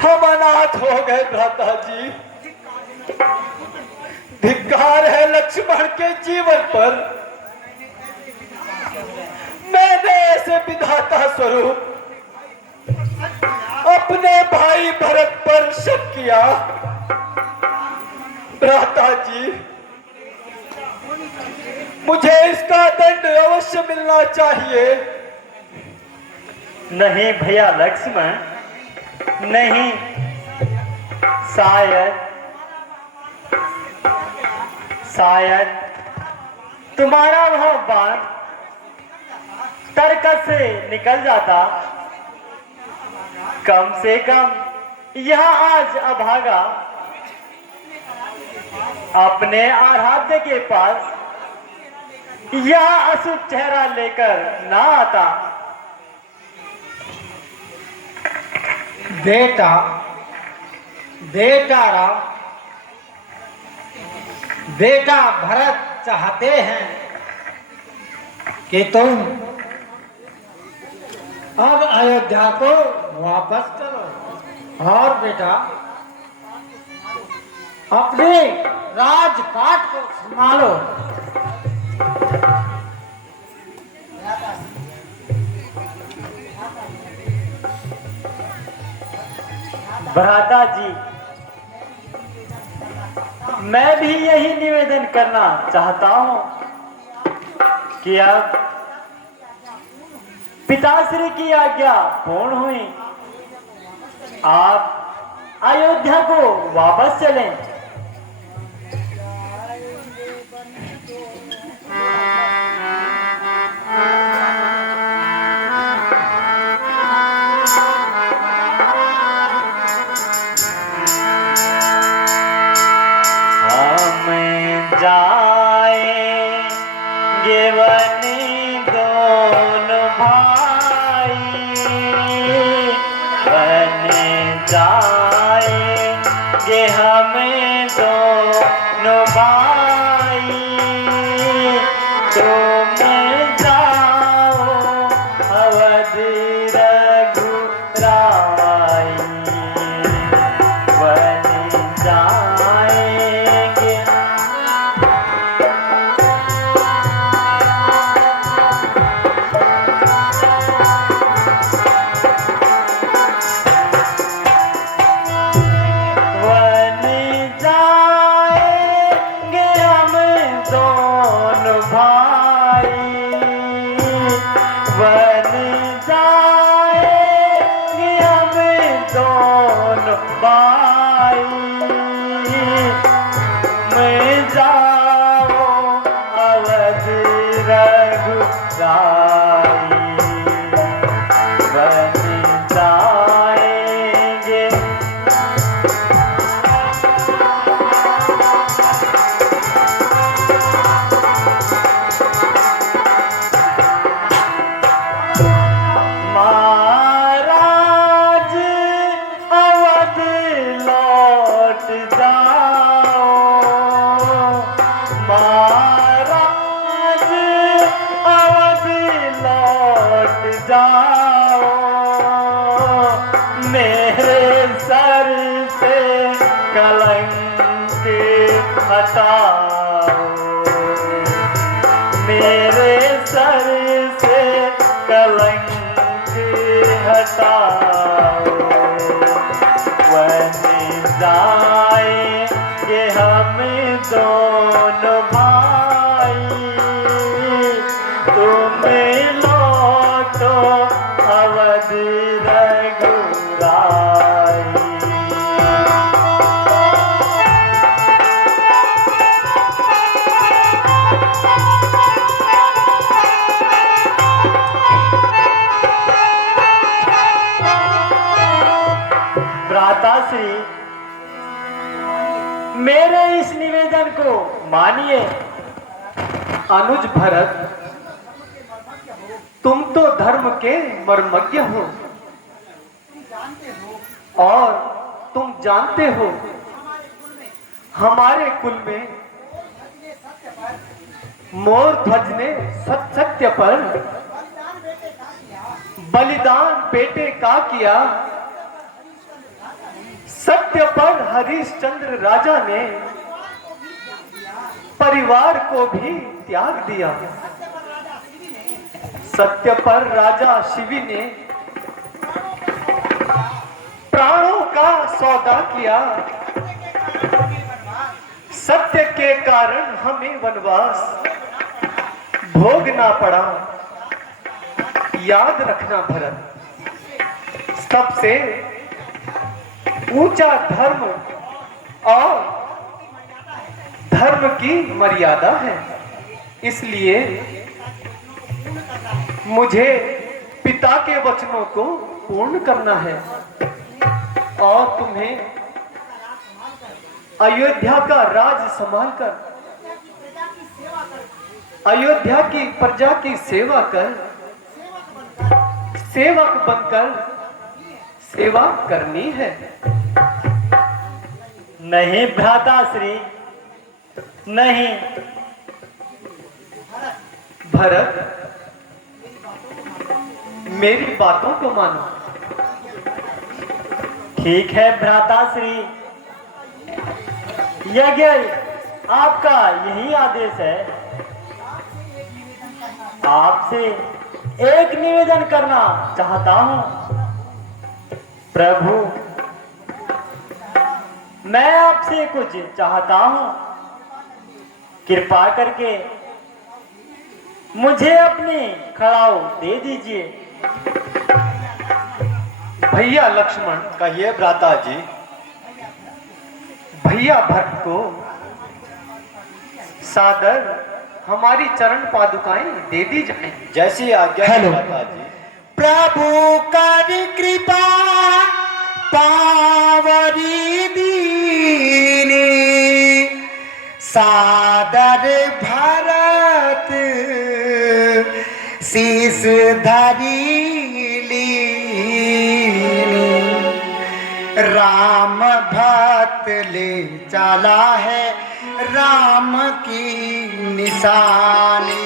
हम अनाथ हो गए भ्राता जी। धिक्कार है लक्ष्मण के जीवन पर। मैंने ऐसे विधाता स्वरूप अपने भाई भरत पर शक किया। भ्राता जी, मुझे इसका दंड अवश्य मिलना चाहिए। नहीं भैया लक्ष्मण, नहीं। शायद तुम्हारा वह बाण तर्क से निकल जाता। कम से कम यह आज अभागा अपने आराध्य के पास यह अशुभ चेहरा लेकर ना आता। बेटा भरत चाहते हैं कि तुम अब अयोध्या को वापस करो और बेटा अपने राजपाट को संभालो। भ्राता जी, मैं भी यही निवेदन करना चाहता हूं कि अब पिताश्री की आज्ञा पूर्ण हुई, आप अयोध्या को वापस चलें। जाएंगे वन दोनों भाई, वन जाएंगे हमें दोनों भाई। तुम जाओ अवध रघुराई, वन जाएंगे। वन जाएंगे हम दोनों भाई, मैं जाओ अवध रघुराई, वन जाएंगे। महाराज अवध लौट जा कलंक हटाओ, मेरे सर से कलंक हटाओ। वहीं जाएंगे हम दोनों भाई, तुम लौटो अवध रघुराई। भ्राताश्री, मेरे इस निवेदन को मानिए। अनुज भरत, तुम तो धर्म के मर्मज्ञ हो और तुम जानते हो हमारे कुल में मोर ध्वज ने सत्य पर बलिदान बेटे का किया। सत्य पर हरिश्चंद्र राजा ने परिवार को भी त्याग दिया। सत्य पर राजा शिवी ने प्राणों का सौदा किया। सत्य के कारण हमें वनवास भोगना पड़ा। याद रखना भरत, सबसे ऊंचा धर्म और धर्म की मर्यादा है। इसलिए मुझे पिता के वचनों को पूर्ण करना है और तुम्हें अयोध्या का राज संभालकर अयोध्या की प्रजा की सेवा कर सेवक बनकर सेवा करनी है। नहीं भ्राताश्री, नहीं। भरत, मेरी बातों को मानो। ठीक है भ्राताश्री, यज्ञ आपका यही आदेश है। आपसे एक निवेदन करना चाहता हूं। प्रभु, मैं आपसे कुछ चाहता हूं, कृपा करके मुझे अपनी खड़ाऊ दे दीजिए। भैया लक्ष्मण, कहिए भ्राता जी। भैया भरत को सादर हमारी चरण पादुकाएं दे दी जाए। जैसी आज्ञा हेलो। भ्राता जी। प्रभु कर कृपा पावरी दीनी, सादर भरत शीस धरी लीनी। राम भक्त ले चला है राम की निशानी।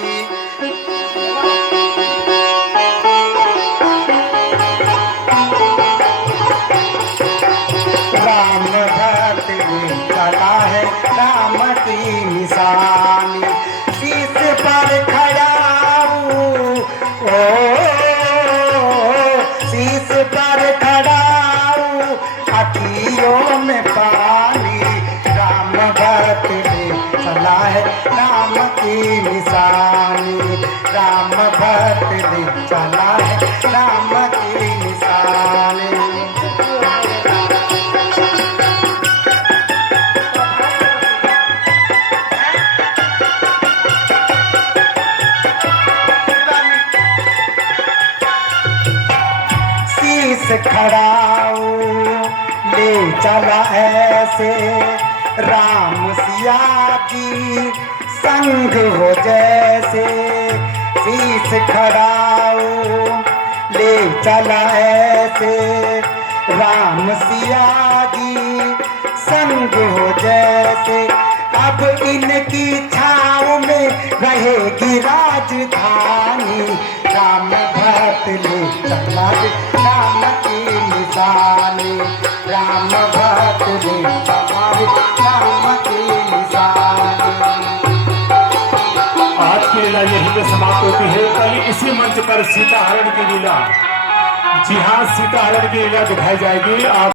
राम भक्त ले चला है राम की निशानी। शीश पर खड़ा हूँ, ओ शीश पर खड़ा हूँ, अखियों में पानी। राम भक्त ले चला है राम की निशानी। राम भक्त ले चला है राम की निशानी। शीश खड़ाऊ ले चला ऐसे, राम सिया की संग हो जैसे। शीश खड़ाऊ ले चला ऐसे, राम सिया जी संग हो जैसे। अब इनकी छाँव में रहेगी राजधानी। राम भक्त ले चला राम की निशानी। राम भक्त ले चला इसी मंच पर सीता हरण की लीला, जी हाँ, सीता हरण की लीला दिखाई जाएगी। आप